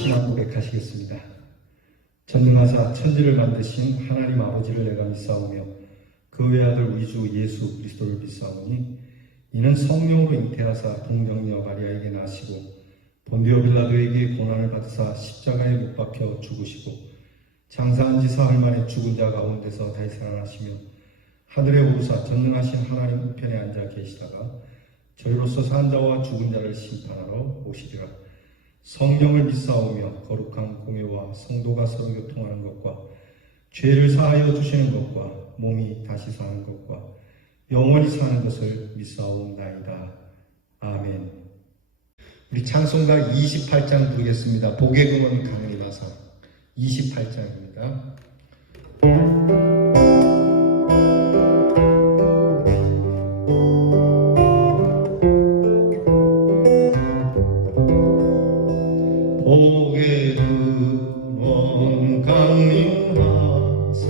신앙 고백하시겠습니다. 전능하사 천지를 만드신 하나님 아버지를 내가 믿사오며 그 외아들 우리 주 예수 그리스도를 믿사오니 이는 성령으로 잉태하사 동정녀 마리아에게 나시고 본디오 빌라도에게 고난을 받으사 십자가에 못 박혀 죽으시고 장사한 지 사흘 만에 죽은 자 가운데서 다시 살아나시며 하늘에 오르사 전능하신 하나님 우편에 앉아 계시다가 저희로서 산 자와 죽은 자를 심판하러 오시리라. 성령을 믿사오며 거룩한 공예와 성도가 서로 교통하는 것과 죄를 사하여 주시는 것과 몸이 다시 사는 것과 영원히 사는 것을 믿사옵나이다. 아멘. 우리 찬송가 28장 부르겠습니다. 복의 근원 강림하사 28장입니다. 복의 근원 강림하사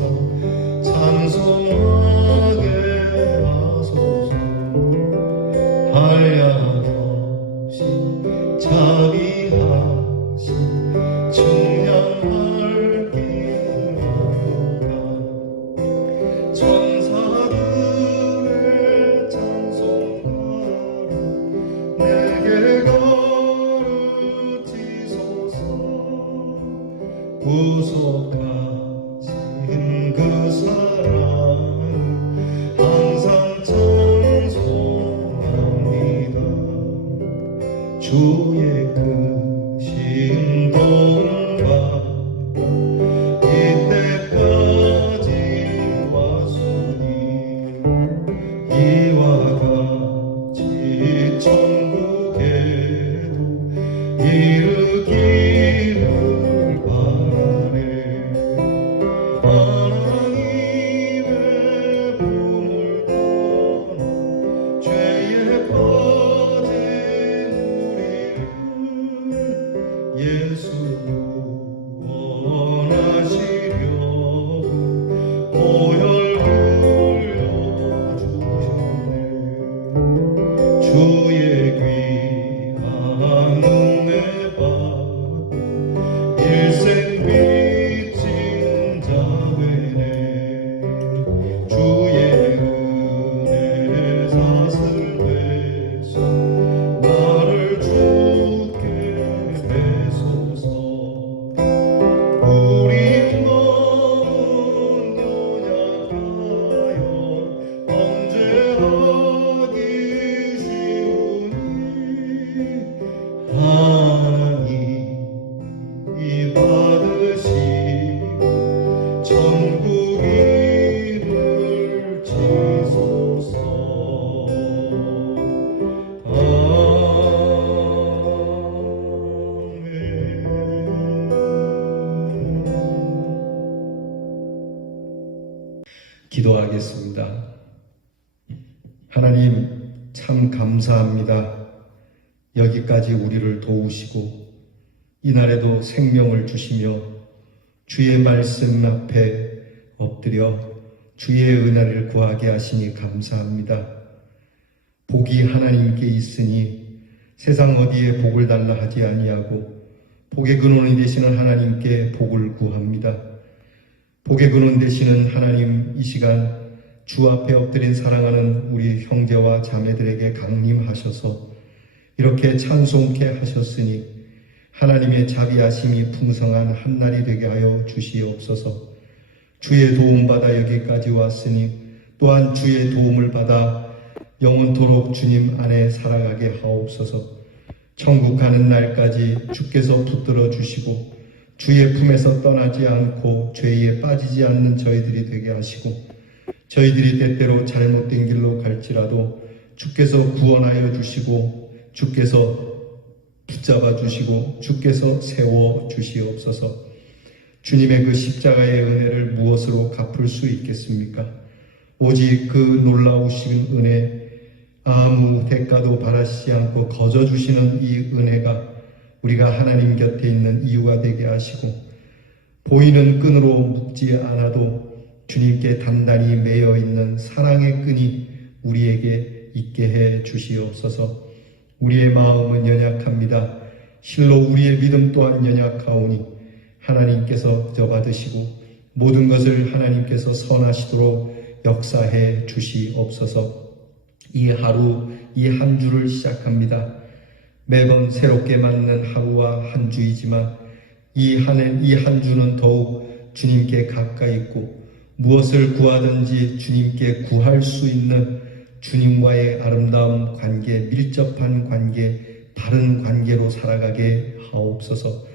찬송하게 하소서. 한량하신 자비하신 청량할 길마다 천사들의 찬송가로 내게 구속하신 그 사랑을 항상 찬송합니다. 주의 크신 도움과 이때까지 왔으니 이와 같이 천국에도 이르기를 하나님의 품을 떠나 죄에 빠진 우리를 예수 구원하시려고 보혈 흘려주셨네. 주의 귀한 은혜 받고 일생 빚진 자 되네. 주의 은혜를 사슬되소 나를 주께 되소서. 우리 마음은 연약하여 범죄하기 쉬우니 하나님이 받으시고 천국 이를 지소서. 아멘. 기도하겠습니다. 하나님 참 감사합니다. 여기까지 우리를 도우시고 이날에도 생명을 주시며 주의 말씀 앞에 엎드려 주의 은혜를 구하게 하시니 감사합니다. 복이 하나님께 있으니 세상 어디에 복을 달라 하지 아니하고 복의 근원이 되시는 하나님께 복을 구합니다. 복의 근원 되시는 하나님, 이 시간 주 앞에 엎드린 사랑하는 우리 형제와 자매들에게 강림하셔서 이렇게 찬송케 하셨으니 하나님의 자비하심이 풍성한 한날이 되게 하여 주시옵소서. 주의 도움받아 여기까지 왔으니 또한 주의 도움을 받아 영원토록 주님 안에 살아가게 하옵소서. 천국 가는 날까지 주께서 붙들어 주시고 주의 품에서 떠나지 않고 죄에 빠지지 않는 저희들이 되게 하시고 저희들이 때때로 잘못된 길로 갈지라도 주께서 구원하여 주시고 주께서 붙잡아 주시고 주께서 세워 주시옵소서. 주님의 그 십자가의 은혜를 무엇으로 갚을 수 있겠습니까? 오직 그 놀라우신 은혜, 아무 대가도 바라시지 않고 거저 주시는 이 은혜가 우리가 하나님 곁에 있는 이유가 되게 하시고 보이는 끈으로 묶지 않아도 주님께 단단히 매여 있는 사랑의 끈이 우리에게 있게 해 주시옵소서. 우리의 마음은 연약합니다. 실로 우리의 믿음 또한 연약하오니 하나님께서 그저 받으시고 모든 것을 하나님께서 선하시도록 역사해 주시옵소서. 이 하루, 이 한 주를 시작합니다. 매번 새롭게 맞는 하루와 한 주이지만 이 한 주는 더욱 주님께 가까이 있고 무엇을 구하든지 주님께 구할 수 있는 주님과의 아름다운 관계, 밀접한 관계, 바른 관계로 살아가게 하옵소서.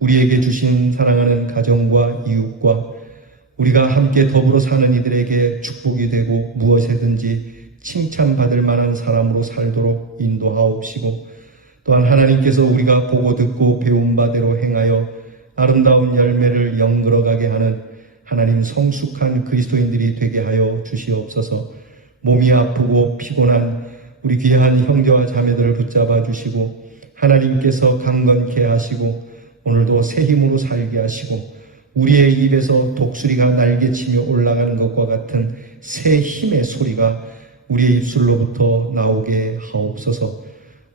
우리에게 주신 사랑하는 가정과 이웃과 우리가 함께 더불어 사는 이들에게 축복이 되고 무엇이든지 칭찬받을 만한 사람으로 살도록 인도하옵시고, 또한 하나님께서 우리가 보고 듣고 배운 바대로 행하여 아름다운 열매를 연걸어가게 하는 하나님 성숙한 그리스도인들이 되게 하여 주시옵소서. 몸이 아프고 피곤한 우리 귀한 형제와 자매들을 붙잡아 주시고 하나님께서 강건케 하시고 오늘도 새 힘으로 살게 하시고 우리의 입에서 독수리가 날개치며 올라가는 것과 같은 새 힘의 소리가 우리의 입술로부터 나오게 하옵소서.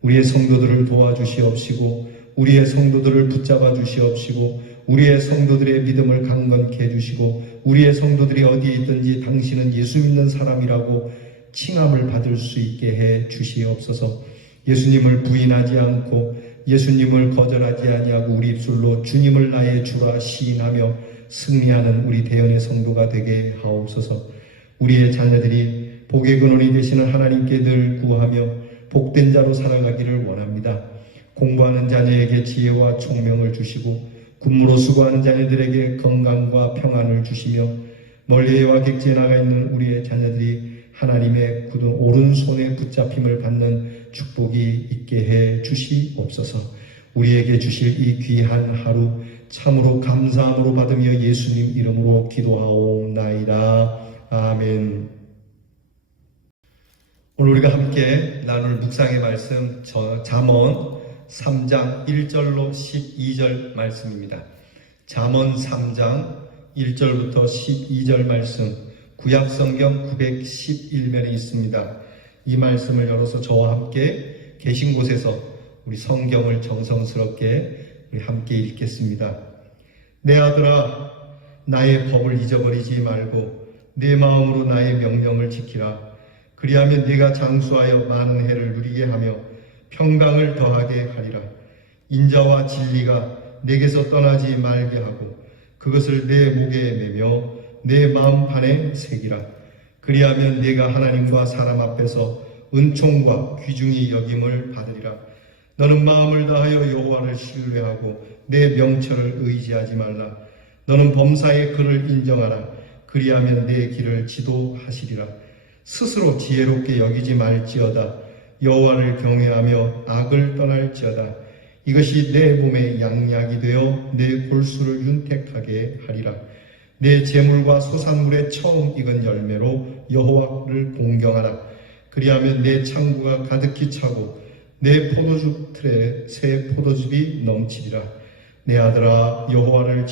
우리의 성도들을 도와주시옵시고 우리의 성도들을 붙잡아 주시옵시고 우리의 성도들의 믿음을 강건케 해주시고 우리의 성도들이 어디에 있든지 당신은 예수 믿는 사람이라고 칭함을 받을 수 있게 해 주시옵소서. 예수님을 부인하지 않고 예수님을 거절하지 아니하고 우리 입술로 주님을 나의 주라 시인하며 승리하는 우리 대연의 성도가 되게 하옵소서. 우리의 자녀들이 복의 근원이 되시는 하나님께 늘 구하며 복된 자로 살아가기를 원합니다. 공부하는 자녀에게 지혜와 총명을 주시고 군무로 수고하는 자녀들에게 건강과 평안을 주시며 멀리 해와 객지에 나가 있는 우리의 자녀들이 하나님의 굳은 오른손에 붙잡힘을 받는 축복이 있게 해 주시옵소서. 우리에게 주실 이 귀한 하루 참으로 감사함으로 받으며 예수님 이름으로 기도하옵나이다. 아멘. 오늘 우리가 함께 나눌 묵상의 말씀 잠언 3장 1절로 12절 말씀입니다. 잠언 3장 1절부터 12절 말씀 구약성경 911면에 있습니다. 이 말씀을 열어서 저와 함께 계신 곳에서 우리 성경을 정성스럽게 우리 함께 읽겠습니다. 내 아들아, 나의 법을 잊어버리지 말고 내 마음으로 나의 명령을 지키라. 그리하면 네가 장수하여 많은 해를 누리게 하며 평강을 더하게 하리라. 인자와 진리가 내게서 떠나지 말게 하고 그것을 내 목에 매며 내 마음판에 새기라. 그리하면 네가 하나님과 사람 앞에서 은총과 귀중히 여김을 받으리라. 너는 마음을 다하여 여호와를 신뢰하고 내 명철을 의지하지 말라. 너는 범사의 그를 인정하라. 그리하면 내 길을 지도하시리라. 스스로 지혜롭게 여기지 말지어다. 여호와를 경외하며 악을 떠날지어다. 이것이 내 몸에 양약이 되어 내 골수를 윤택하게 하리라. 내 재물과 소산물의 처음 익은 열매로 여호와를 공경하라. 그리하면 내 창구가 가득히 차고 내 포도주 틀에 새 포도즙이 넘치리라. 내 아들아, 여호와의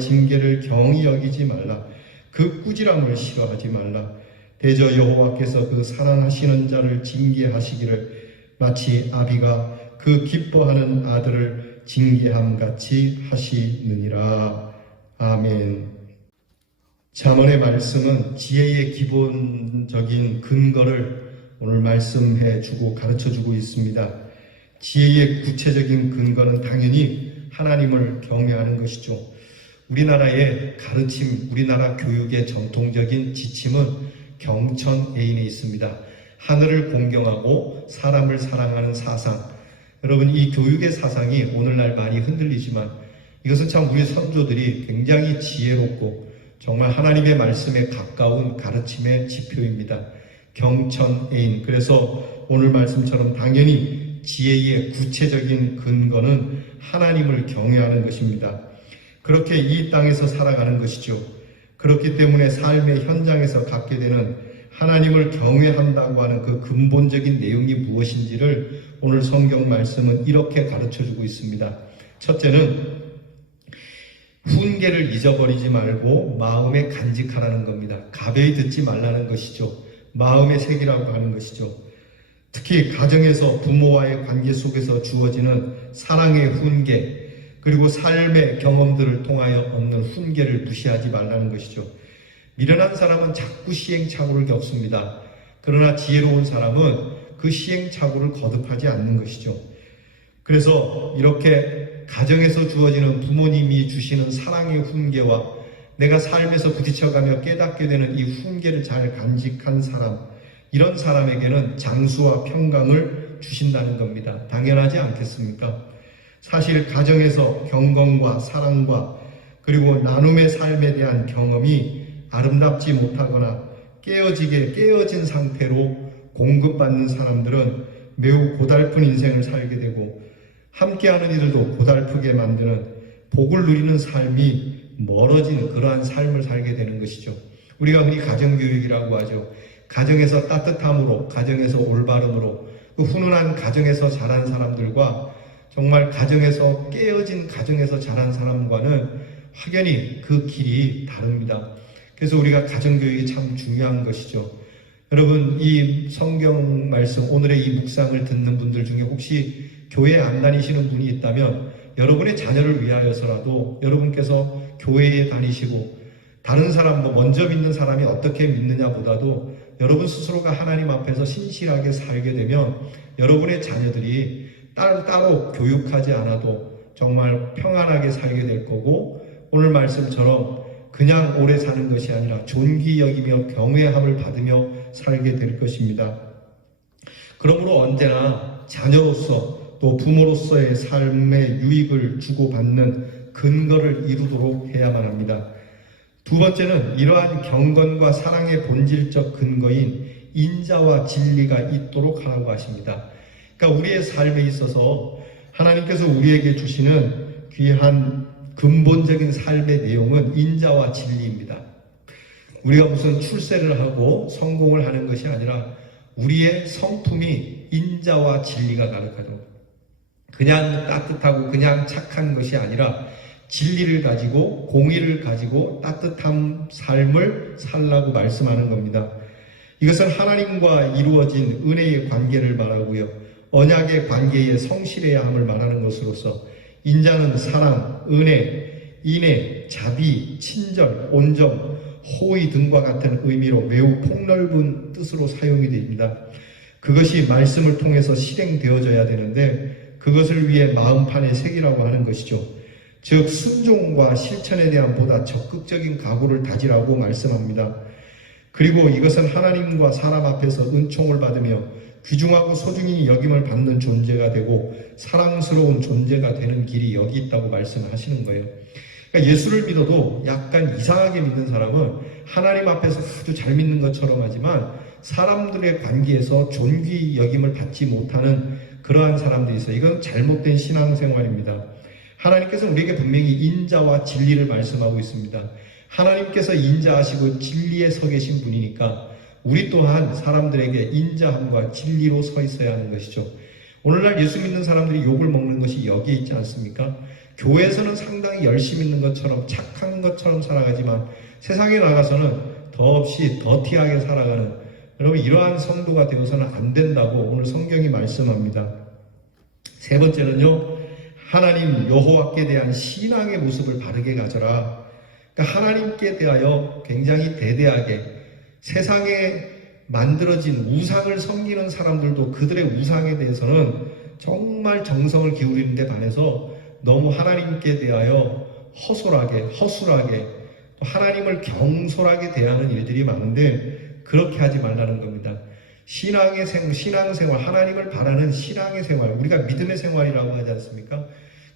징계를 경히 여기지 말라. 그 꾸지람을 싫어하지 말라. 대저 여호와께서 그 사랑하시는 자를 징계하시기를 마치 아비가 그 기뻐하는 아들을 징계함같이 하시느니라. 아멘. 잠언의 말씀은 지혜의 기본적인 근거를 오늘 말씀해 주고 가르쳐 주고 있습니다. 지혜의 구체적인 근거는 당연히 하나님을 경외하는 것이죠. 우리나라의 가르침, 우리나라 교육의 전통적인 지침은 경천애인에 있습니다. 하늘을 공경하고 사람을 사랑하는 사상. 여러분, 이 교육의 사상이 오늘날 많이 흔들리지만 이것은 참 우리 선조들이 굉장히 지혜롭고 정말 하나님의 말씀에 가까운 가르침의 지표입니다. 경천애인. 그래서 오늘 말씀처럼 당연히 지혜의 구체적인 근거는 하나님을 경외하는 것입니다. 그렇게 이 땅에서 살아가는 것이죠. 그렇기 때문에 삶의 현장에서 갖게 되는 하나님을 경외한다고 하는 그 근본적인 내용이 무엇인지를 오늘 성경 말씀은 이렇게 가르쳐주고 있습니다. 첫째는 훈계를 잊어버리지 말고 마음에 간직하라는 겁니다. 가벼이 듣지 말라는 것이죠. 마음의 색이라고 하는 것이죠. 특히 가정에서 부모와의 관계 속에서 주어지는 사랑의 훈계, 그리고 삶의 경험들을 통하여 얻는 훈계를 무시하지 말라는 것이죠. 미련한 사람은 자꾸 시행착오를 겪습니다. 그러나 지혜로운 사람은 그 시행착오를 거듭하지 않는 것이죠. 그래서 이렇게 가정에서 주어지는 부모님이 주시는 사랑의 훈계와 내가 삶에서 부딪혀가며 깨닫게 되는 이 훈계를 잘 간직한 사람, 이런 사람에게는 장수와 평강을 주신다는 겁니다. 당연하지 않겠습니까? 사실 가정에서 경건과 사랑과 그리고 나눔의 삶에 대한 경험이 아름답지 못하거나 깨어진 상태로 공급받는 사람들은 매우 고달픈 인생을 살게 되고 함께하는 이들도 고달프게 만드는 복을 누리는 삶이 멀어지는 그러한 삶을 살게 되는 것이죠. 우리가 흔히 가정교육이라고 하죠. 가정에서 따뜻함으로, 가정에서 올바름으로, 그 훈훈한 가정에서 자란 사람들과 정말 가정에서 깨어진 가정에서 자란 사람과는 확연히 그 길이 다릅니다. 그래서 우리가 가정교육이 참 중요한 것이죠. 여러분, 이 성경 말씀, 오늘의 이 묵상을 듣는 분들 중에 혹시 교회 안 다니시는 분이 있다면 여러분의 자녀를 위하여서라도 여러분께서 교회에 다니시고 다른 사람, 먼저 믿는 사람이 어떻게 믿느냐보다도 여러분 스스로가 하나님 앞에서 신실하게 살게 되면 여러분의 자녀들이 따로 교육하지 않아도 정말 평안하게 살게 될 거고, 오늘 말씀처럼 그냥 오래 사는 것이 아니라 존귀 여기며 경외함을 받으며 살게 될 것입니다. 그러므로 언제나 자녀로서 또 부모로서의 삶의 유익을 주고받는 근거를 이루도록 해야만 합니다. 두 번째는 이러한 경건과 사랑의 본질적 근거인 인자와 진리가 있도록 하라고 하십니다. 그러니까 우리의 삶에 있어서 하나님께서 우리에게 주시는 귀한 근본적인 삶의 내용은 인자와 진리입니다. 우리가 무슨 출세를 하고 성공을 하는 것이 아니라 우리의 성품이 인자와 진리가 가득하도록, 그냥 따뜻하고 그냥 착한 것이 아니라 진리를 가지고 공의를 가지고 따뜻한 삶을 살라고 말씀하는 겁니다. 이것은 하나님과 이루어진 은혜의 관계를 말하고요, 언약의 관계에 성실해야 함을 말하는 것으로서 인자는 사랑, 은혜, 인애, 자비, 친절, 온정, 호의 등과 같은 의미로 매우 폭넓은 뜻으로 사용이 됩니다. 그것이 말씀을 통해서 실행되어져야 되는데 그것을 위해 마음판에 새기라고 하는 것이죠. 즉 순종과 실천에 대한 보다 적극적인 각오를 다지라고 말씀합니다. 그리고 이것은 하나님과 사람 앞에서 은총을 받으며 귀중하고 소중히 여김을 받는 존재가 되고 사랑스러운 존재가 되는 길이 여기 있다고 말씀하시는 거예요. 그러니까 예수를 믿어도 약간 이상하게 믿는 사람은 하나님 앞에서 아주 잘 믿는 것처럼 하지만 사람들의 관계에서 존귀 여김을 받지 못하는 그러한 사람들이 있어요. 이건 잘못된 신앙생활입니다. 하나님께서 우리에게 분명히 인자와 진리를 말씀하고 있습니다. 하나님께서 인자하시고 진리에 서 계신 분이니까 우리 또한 사람들에게 인자함과 진리로 서 있어야 하는 것이죠. 오늘날 예수 믿는 사람들이 욕을 먹는 것이 여기에 있지 않습니까? 교회에서는 상당히 열심히 있는 것처럼 착한 것처럼 살아가지만 세상에 나가서는 더없이 더티하게 살아가는, 여러분 이러한 성도가 되어서는 안 된다고 오늘 성경이 말씀합니다. 세 번째는요, 하나님 여호와께 대한 신앙의 모습을 바르게 가져라. 그러니까 하나님께 대하여 굉장히 대대하게, 세상에 만들어진 우상을 섬기는 사람들도 그들의 우상에 대해서는 정말 정성을 기울이는 데 반해서 너무 하나님께 대하여 허술하게 또 하나님을 경솔하게 대하는 일들이 많은데 그렇게 하지 말라는 겁니다. 신앙생활, 하나님을 바라는 신앙의 생활, 우리가 믿음의 생활이라고 하지 않습니까?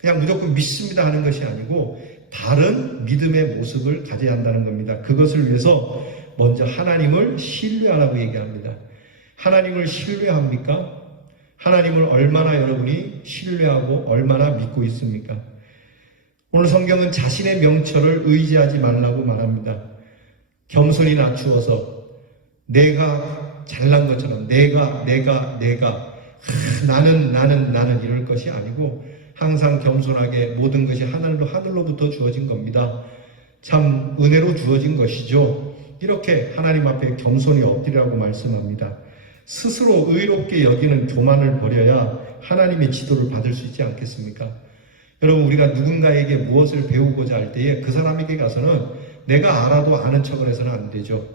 그냥 무조건 믿습니다 하는 것이 아니고 바른 믿음의 모습을 가져야 한다는 겁니다. 그것을 위해서 먼저 하나님을 신뢰하라고 얘기합니다. 하나님을 신뢰합니까? 하나님을 얼마나 여러분이 신뢰하고 얼마나 믿고 있습니까? 오늘 성경은 자신의 명철을 의지하지 말라고 말합니다. 겸손히 낮추어서 내가 잘난 것처럼 내가 나는 이럴 것이 아니고 항상 겸손하게 모든 것이 하늘로부터 주어진 겁니다. 참 은혜로 주어진 것이죠. 이렇게 하나님 앞에 겸손히 엎드리라고 말씀합니다. 스스로 의롭게 여기는 교만을 버려야 하나님의 지도를 받을 수 있지 않겠습니까? 여러분, 우리가 누군가에게 무엇을 배우고자 할 때에 그 사람에게 가서는 내가 알아도 아는 척을 해서는 안 되죠.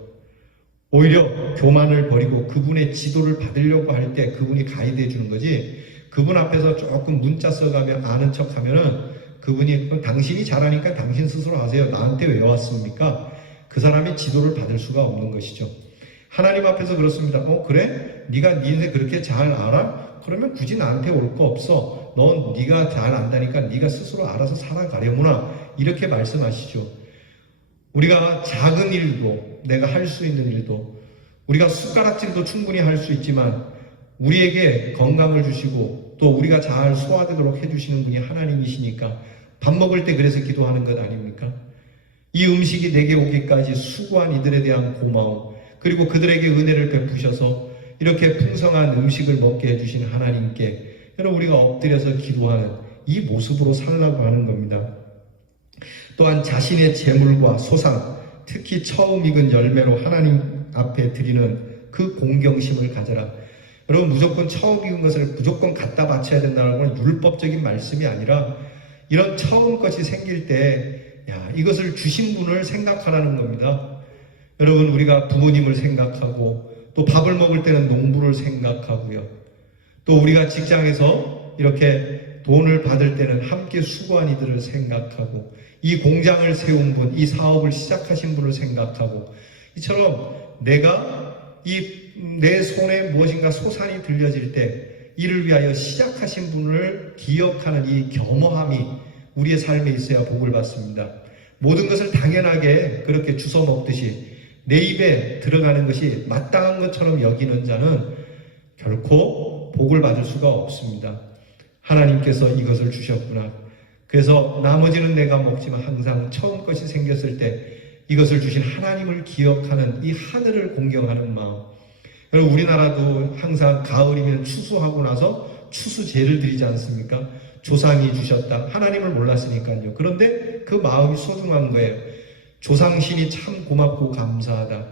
오히려 교만을 버리고 그분의 지도를 받으려고 할 때 그분이 가이드해 주는 거지, 그분 앞에서 조금 문자 써가며 아는 척 하면은 그분이 당신이 잘하니까 당신 스스로 하세요. 나한테 왜 왔습니까? 그 사람의 지도를 받을 수가 없는 것이죠. 하나님 앞에서 그렇습니다. 그래? 네가 네 인생 그렇게 잘 알아? 그러면 굳이 나한테 올 거 없어. 넌 네가 잘 안다니까 네가 스스로 알아서 살아가려구나. 이렇게 말씀하시죠. 우리가 작은 일도, 내가 할 수 있는 일도, 우리가 숟가락질도 충분히 할 수 있지만 우리에게 건강을 주시고 또 우리가 잘 소화되도록 해주시는 분이 하나님이시니까 밥 먹을 때 그래서 기도하는 것 아닙니까? 이 음식이 내게 오기까지 수고한 이들에 대한 고마움, 그리고 그들에게 은혜를 베푸셔서 이렇게 풍성한 음식을 먹게 해주신 하나님께 여러분, 우리가 엎드려서 기도하는 이 모습으로 살라고 하는 겁니다. 또한 자신의 재물과 소상, 특히 처음 익은 열매로 하나님 앞에 드리는 그 공경심을 가져라. 여러분, 무조건 처음 익은 것을 무조건 갖다 바쳐야 된다는 건 율법적인 말씀이 아니라 이런 처음 것이 생길 때 이것을 주신 분을 생각하라는 겁니다. 여러분, 우리가 부모님을 생각하고 또 밥을 먹을 때는 농부를 생각하고요. 또 우리가 직장에서 이렇게 돈을 받을 때는 함께 수고한 이들을 생각하고 이 공장을 세운 분, 이 사업을 시작하신 분을 생각하고 이처럼 내가 내 손에 무엇인가 소산이 들려질 때 이를 위하여 시작하신 분을 기억하는 이 겸허함이 우리의 삶에 있어야 복을 받습니다. 모든 것을 당연하게 그렇게 주워 먹듯이 내 입에 들어가는 것이 마땅한 것처럼 여기는 자는 결코 복을 받을 수가 없습니다. 하나님께서 이것을 주셨구나. 그래서 나머지는 내가 먹지만 항상 처음 것이 생겼을 때 이것을 주신 하나님을 기억하는 이 하늘을 공경하는 마음. 여러분, 우리나라도 항상 가을이면 추수하고 나서 추수제를 드리지 않습니까? 조상이 주셨다. 하나님을 몰랐으니까요. 그런데 그 마음이 소중한 거예요. 조상신이 참 고맙고 감사하다.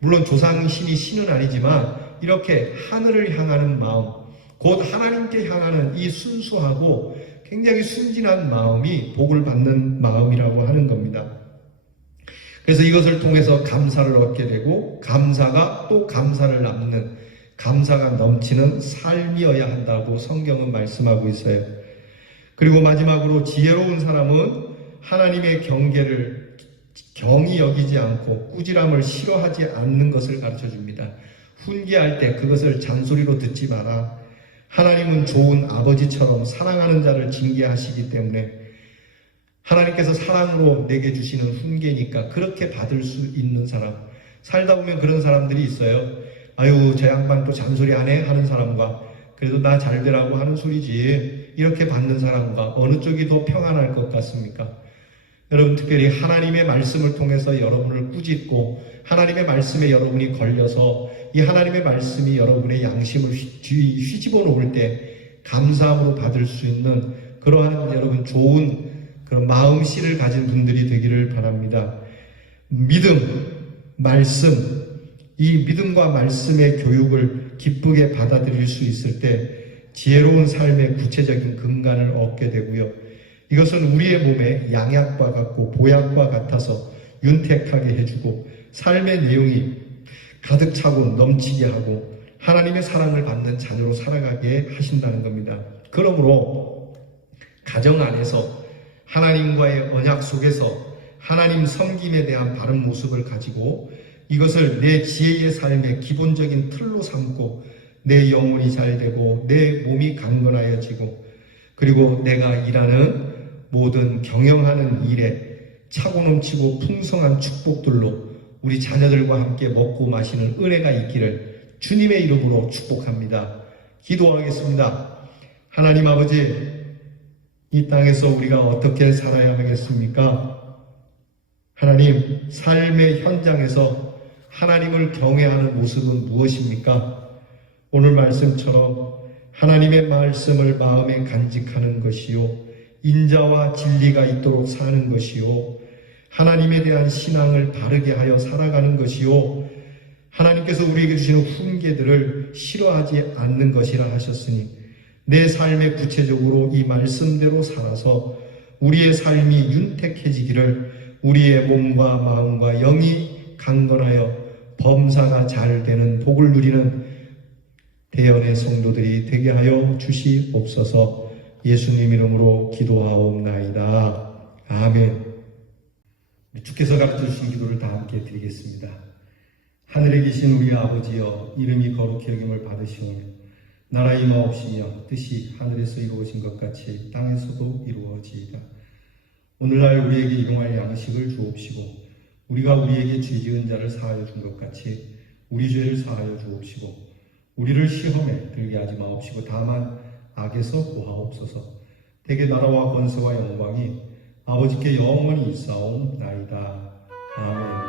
물론 조상신이 신은 아니지만 이렇게 하늘을 향하는 마음, 곧 하나님께 향하는 이 순수하고 굉장히 순진한 마음이 복을 받는 마음이라고 하는 겁니다. 그래서 이것을 통해서 감사를 얻게 되고 감사가 또 감사를 낳는, 감사가 넘치는 삶이어야 한다고 성경은 말씀하고 있어요. 그리고 마지막으로 지혜로운 사람은 하나님의 경계를 경히 여기지 않고 꾸지람을 싫어하지 않는 것을 가르쳐줍니다. 훈계할 때 그것을 잔소리로 듣지 마라. 하나님은 좋은 아버지처럼 사랑하는 자를 징계하시기 때문에 하나님께서 사랑으로 내게 주시는 훈계니까 그렇게 받을 수 있는 사람, 살다 보면 그런 사람들이 있어요. 아유, 저 양반 또 잔소리 안 해? 하는 사람과 그래도 나 잘 되라고 하는 소리지, 이렇게 받는 사람과 어느 쪽이 더 평안할 것 같습니까? 여러분, 특별히 하나님의 말씀을 통해서 여러분을 꾸짖고 하나님의 말씀에 여러분이 걸려서 이 하나님의 말씀이 여러분의 양심을 휘집어 놓을 때 감사함으로 받을 수 있는 그러한 여러분 좋은 그런 마음씨를 가진 분들이 되기를 바랍니다. 믿음, 말씀, 이 믿음과 말씀의 교육을 기쁘게 받아들일 수 있을 때 지혜로운 삶의 구체적인 근간을 얻게 되고요. 이것은 우리의 몸에 양약과 같고 보약과 같아서 윤택하게 해주고 삶의 내용이 가득 차고 넘치게 하고 하나님의 사랑을 받는 자녀로 살아가게 하신다는 겁니다. 그러므로 가정 안에서 하나님과의 언약 속에서 하나님 섬김에 대한 바른 모습을 가지고 이것을 내 지혜의 삶의 기본적인 틀로 삼고 내 영혼이 잘되고 내 몸이 강건하여지고 그리고 내가 일하는 모든 경영하는 일에 차고 넘치고 풍성한 축복들로 우리 자녀들과 함께 먹고 마시는 은혜가 있기를 주님의 이름으로 축복합니다. 기도하겠습니다. 하나님 아버지, 이 땅에서 우리가 어떻게 살아야 하겠습니까? 하나님, 삶의 현장에서 하나님을 경외하는 모습은 무엇입니까? 오늘 말씀처럼 하나님의 말씀을 마음에 간직하는 것이요, 인자와 진리가 있도록 사는 것이요, 하나님에 대한 신앙을 바르게 하여 살아가는 것이요, 하나님께서 우리에게 주시는 훈계들을 죄를 싫어하지 않는 것이라 하셨으니 내 삶에 구체적으로 이 말씀대로 살아서 우리의 삶이 윤택해지기를 우리의 몸과 마음과 영이 강건하여 범사가 잘 되는 복을 누리는 대연의 성도들이 되게 하여 주시옵소서. 예수님 이름으로 기도하옵나이다. 아멘. 주께서 가르쳐 주신 기도를 다 함께 드리겠습니다. 하늘에 계신 우리 아버지여, 이름이 거룩히 여김을 받으시오며 나라 임하옵시며 뜻이 하늘에서 이루어진 것 같이 땅에서도 이루어지이다. 오늘날 우리에게 일용할 양식을 주옵시고 우리가 우리에게 죄 지은 자를 사하여 준 것 같이 우리 죄를 사하여 주옵시고 우리를 시험에 들게 하지 마옵시고 다만 악에서 구하옵소서. 대개 나라와 권세와 영광이 아버지께 영원히 있사옵나이다. 아멘.